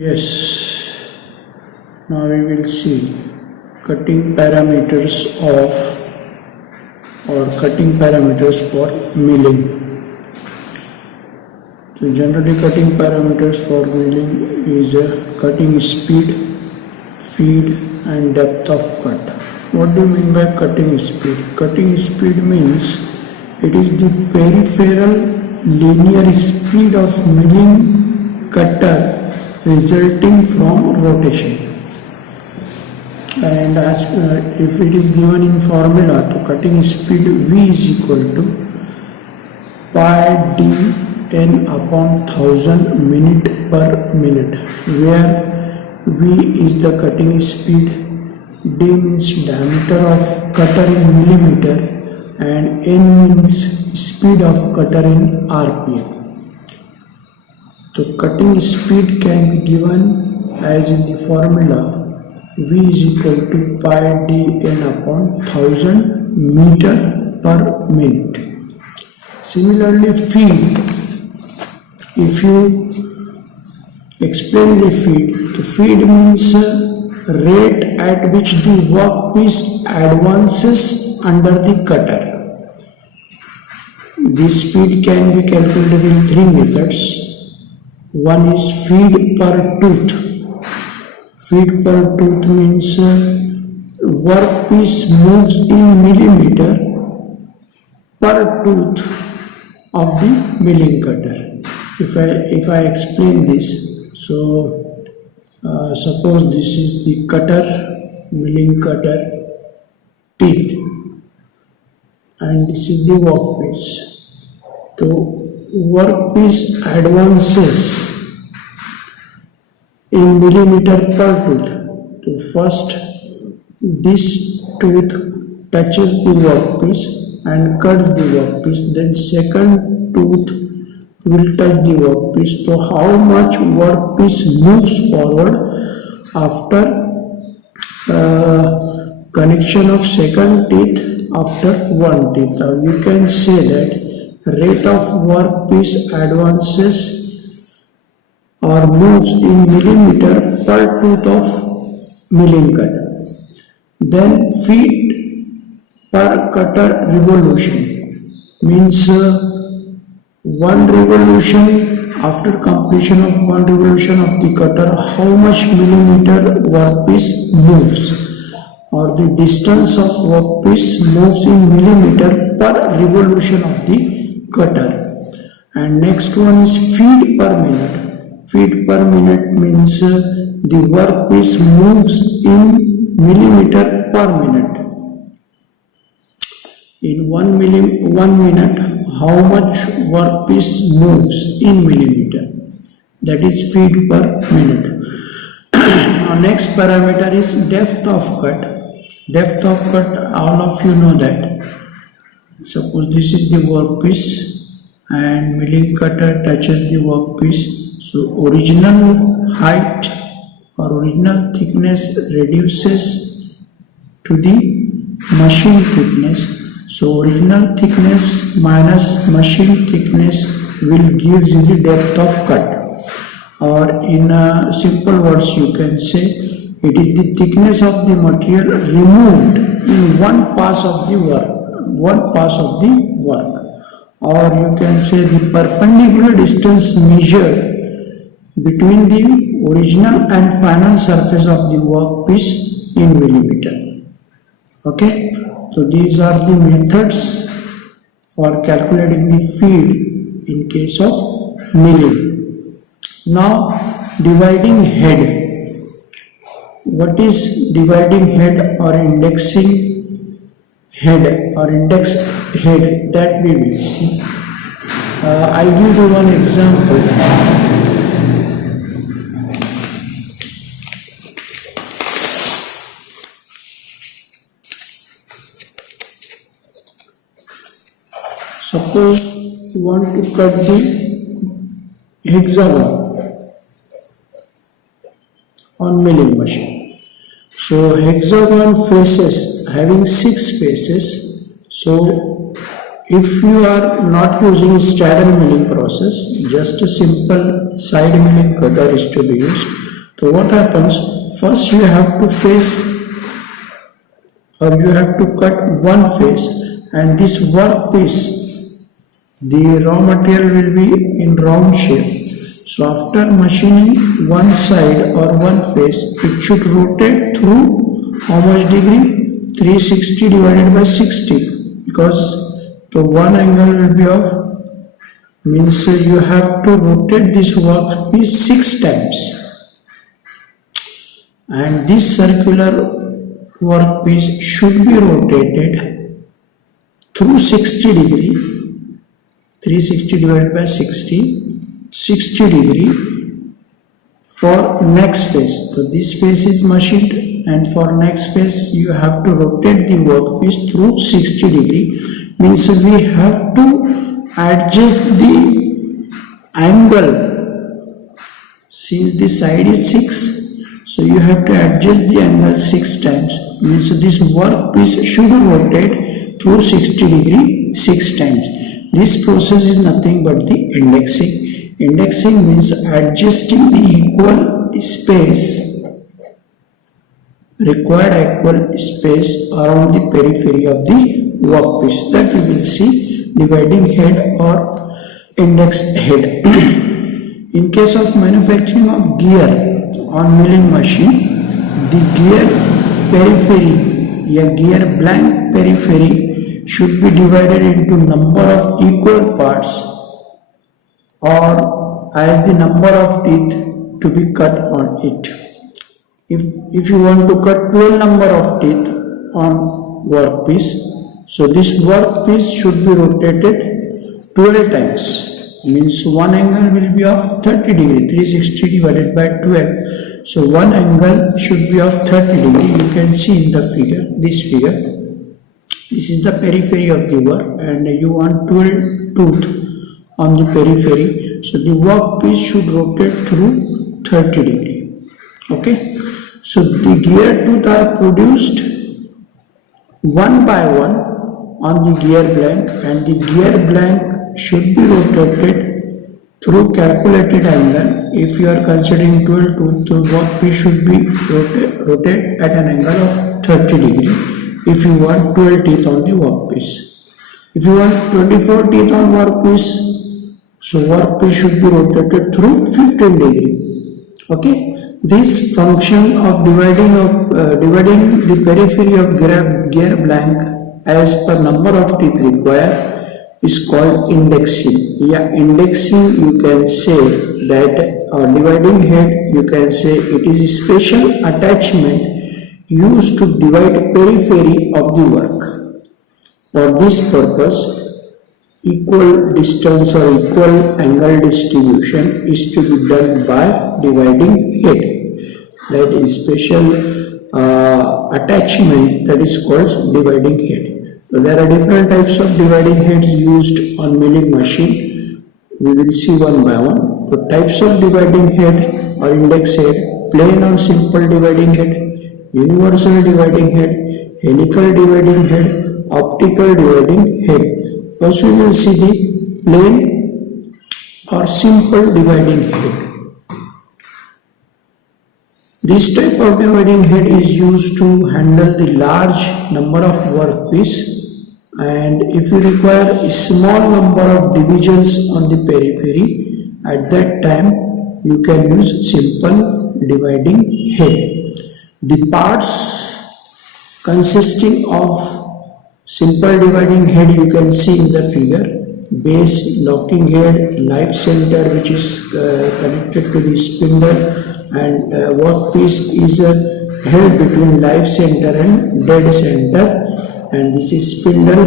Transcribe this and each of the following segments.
Yes, now we will see cutting parameters of or cutting parameters for milling. So generally cutting parameters for milling is cutting speed, feed and depth of cut. What do you mean by cutting speed? Cutting speed means it is the peripheral linear speed of milling cutter resulting from rotation. And as if it is given in formula, to cutting speed V is equal to pi d n upon 1000 minute per minute, where V is the cutting speed, d means diameter of cutter in millimeter, and n means speed of cutter in rpm. So cutting speed can be given as in the formula V is equal to pi d n upon 1000 meter per minute. Similarly, feed, if you explain the feed means rate at which the workpiece advances under the cutter. This feed can be calculated in three methods. One is feed per tooth. Feed per tooth means workpiece moves in millimeter per tooth of the milling cutter. If I explain this, so suppose this is the cutter, milling cutter teeth, and this is the workpiece. So workpiece advances in millimeter per tooth. So first this tooth touches the workpiece and cuts the workpiece, then second tooth will touch the workpiece. So how much workpiece moves forward after connection of second teeth after one teeth? Now you can say that rate of workpiece advances or moves in millimeter per tooth of milling cutter. Then feet per cutter revolution means one revolution, after completion of one revolution of the cutter, how much millimeter workpiece moves, or the distance of workpiece moves in millimeter per revolution of the cutter. And next one is feed per minute. Feed per minute means the workpiece moves in millimeter per minute. In 1 minute, how much workpiece moves in millimeter? That is feed per minute. Now next parameter is depth of cut. Depth of cut, all of you know that. Suppose this is the workpiece and milling cutter touches the workpiece. So original height or original thickness reduces to the machine thickness. So original thickness minus machine thickness will give you the depth of cut. Or in simple words you can say it is the thickness of the material removed in one pass of the work. Or you can say the perpendicular distance measured between the original and final surface of the workpiece in millimeter. Okay, so these are the methods for calculating the feed in case of milling. Now dividing head. What is dividing head or indexing head or index head, that we will see. I'll give you one example. Suppose you want to cut the hexagon on milling machine. So hexagon faces having 6 faces. So if you are not using straddle milling process, just a simple side milling cutter is to be used. So what happens? First you have to you have to cut one face, and this workpiece, the raw material will be in round shape. So after machining one side or one face, it should rotate through how much degree? 360 divided by 60, because the one angle will be of, means you have to rotate this workpiece 6 times, and this circular workpiece should be rotated through 60 degree, 360 divided by 60 degree for next phase. So this phase is machined, and for next phase you have to rotate the workpiece through 60 degree, means we have to adjust the angle. Since the side is 6, so you have to adjust the angle 6 times, means this workpiece should rotate through 60 degree 6 times. This process is nothing but the indexing. Indexing means adjusting the equal space, required equal space around the periphery of the workpiece. That we will see dividing head or index head. In case of manufacturing of gear on milling machine, the gear periphery, gear blank periphery should be divided into number of equal parts, or as the number of teeth to be cut on it. If you want to cut 12 number of teeth on workpiece, so this workpiece should be rotated 12 times, means one angle will be of 30 degree, 360 divided by 12. So one angle should be of 30 degree. You can see in the figure, this figure. This is the periphery of the work, and you want 12 tooth on the periphery, so the workpiece should rotate through 30 degree. Okay, so the gear tooth are produced one by one on the gear blank, and the gear blank should be rotated through calculated angle. If you are considering 12 tooth, the workpiece should be rotated at an angle of 30 degree. If you want 12 teeth on the workpiece, if you want 24 teeth on workpiece, so workpiece should be rotated through 15 degree. Okay, this function of dividing the periphery of gear blank as per number of teeth required is called indexing. Indexing, you can say that, or dividing head, you can say it is a special attachment used to divide periphery of the work. For this purpose, equal distance or equal angle distribution is to be done by dividing head. That is special attachment that is called dividing head. So there are different types of dividing heads used on milling machine. We will see one by one. The types of dividing head or index head: plain or simple dividing head, universal dividing head, helical dividing head, optical dividing head. First we will see the plain or simple dividing head. This type of dividing head is used to handle the large number of workpiece, and if you require a small number of divisions on the periphery, at that time you can use simple dividing head. The parts consisting of simple dividing head you can see in the figure: base, locking head, life center which is connected to the spindle, and workpiece is held between life center and dead center, and this is spindle,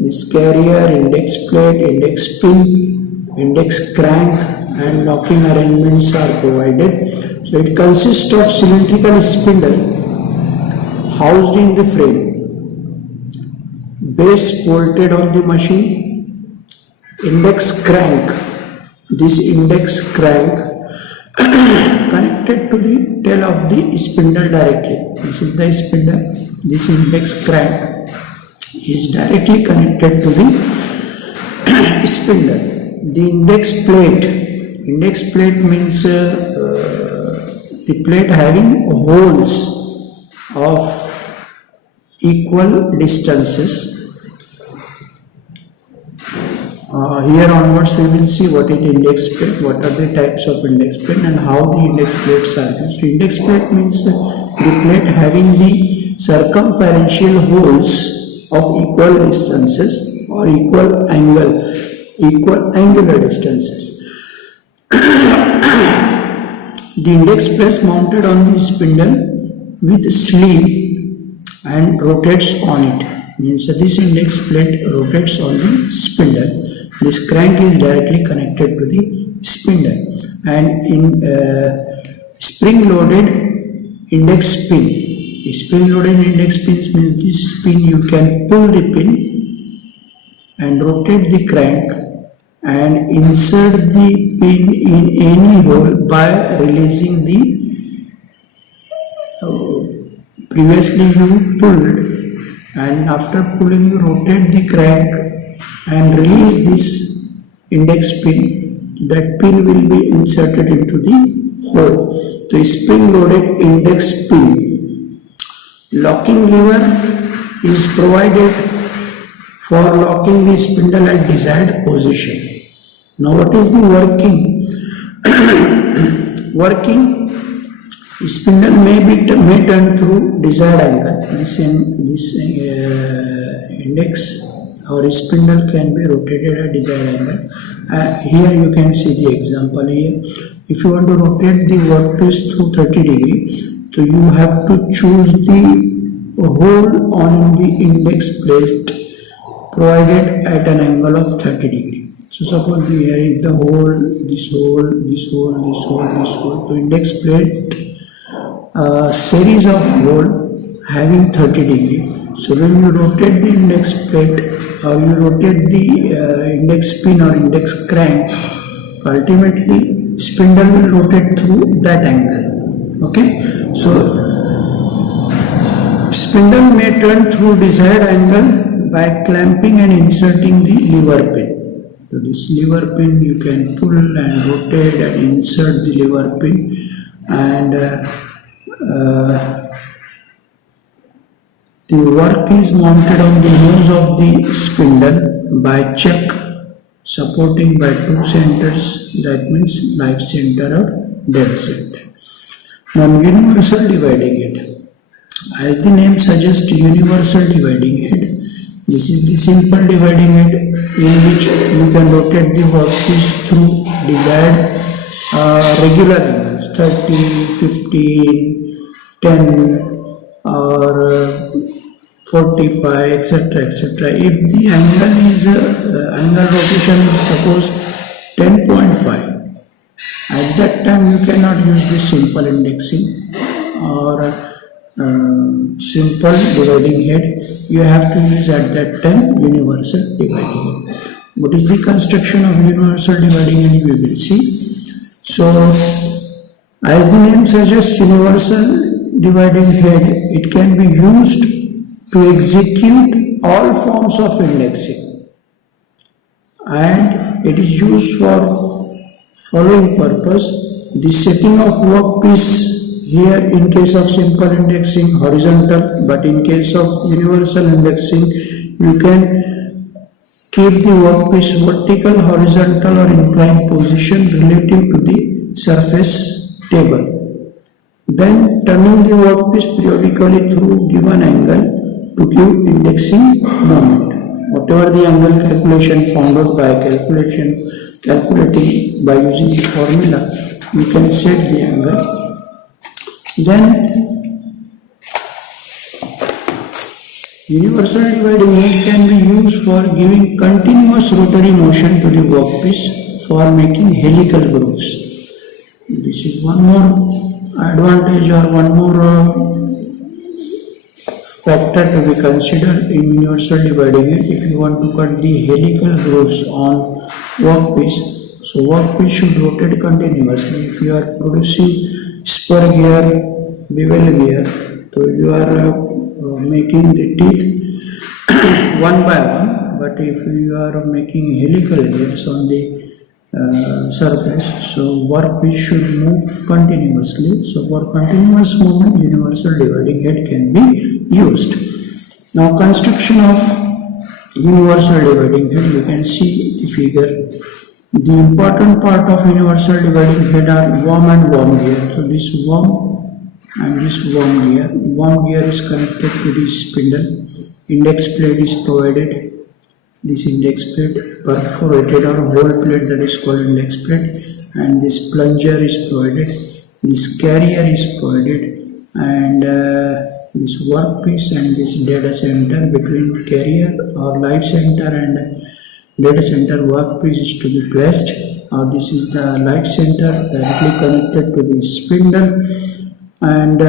this carrier, index plate, index pin, index crank, and locking arrangements are provided. So it consists of cylindrical spindle housed in the frame, base bolted on the machine, index crank, this index crank connected to the tail of the spindle directly. This is the spindle, this index crank is directly connected to the spindle. The index plate means the plate having holes of equal distances. Here onwards we will see what is index plate, what are the types of index plate and how the index plates are used. Index plate means the plate having the circumferential holes of equal distances or equal angular distances. The index plate mounted on the spindle with sleeve and rotates on it. Means this index plate rotates on the spindle. This crank is directly connected to the spindle, and in spring-loaded index pin. Spring-loaded index pins means this pin you can pull the pin and rotate the crank and insert the pin in any hole by releasing the previously you pulled, and after pulling you rotate the crank and release this index pin. That pin will be inserted into the hole. The spring-loaded index pin. Locking lever is provided for locking the spindle at desired position. Now what is the working? Working spindle may turn through desired angle. This index or spindle can be rotated at desired angle. Here you can see the example here. If you want to rotate the workpiece through 30 degree, so you have to choose the hole on the index plate provided at an angle of 30 degree. So suppose here is the hole, this hole, this hole, this hole, this hole. So index plate series of hole having 30 degree. So when you rotate the index plate or you rotate the index pin or index crank, ultimately spindle will rotate through that angle. Okay, so spindle may turn through desired angle by clamping and inserting the lever pin. So this lever pin you can pull and rotate and insert the lever pin, and the work is mounted on the nose of the spindle by chuck supporting by two centers, that means live center or dead center. Now universal dividing head. As the name suggests, universal dividing head. This is the simple dividing head in which you can rotate the workpiece through desired regular angles, 30, 15, 10 or 45, etc., etc. If the angle is angle rotation is suppose 10.5, at that time you cannot use this simple indexing or simple dividing head. You have to use at that time universal dividing head. What is the construction of universal dividing head? We will see. So, as the name suggests, universal dividing head, it can be used to execute all forms of indexing, and it is used for following purpose: the setting of workpiece here in case of simple indexing horizontal, but in case of universal indexing you can keep the workpiece vertical, horizontal or inclined position relative to the surface table. Then turning the workpiece periodically through given angle to give indexing moment. Whatever the angle calculation found out by calculating by using the formula, you can set the angle. Then universal dividing head can be used for giving continuous rotary motion to the workpiece for making helical grooves. This is one more advantage or one more factor to be considered in universal dividing head. If you want to cut the helical grooves on workpiece, so workpiece should rotate continuously. If you are producing spur gear, bevel gear, so you are making the teeth one by one, but if you are making helical gears on the surface, so workpiece should move continuously. So for continuous movement, universal dividing head can be used. Now construction of universal dividing head, you can see the figure. The important part of universal dividing head are worm and worm gear. So this worm and this worm gear is connected to the spindle. Index plate is provided. This index plate, perforated or hole plate, that is called index plate, and this plunger is provided. This carrier is provided, and this workpiece and this data center. Between carrier or live center and data center, workpiece is to be placed. This is the live center directly connected to the spindle, and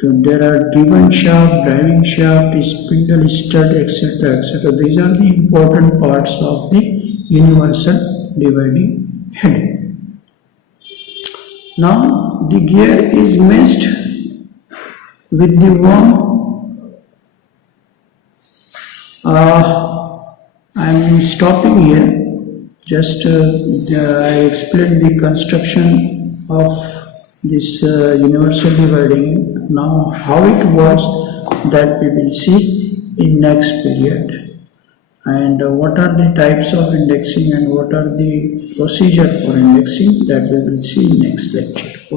there are driven shaft, driving shaft, spindle stud, etc. etc. These are the important parts of the universal dividing head. Now the gear is meshed with the worm. I am stopping here. Just I explained the construction of this universal dividing. Now how it works, that we will see in next period, and what are the types of indexing and what are the procedure for indexing, that we will see in next lecture.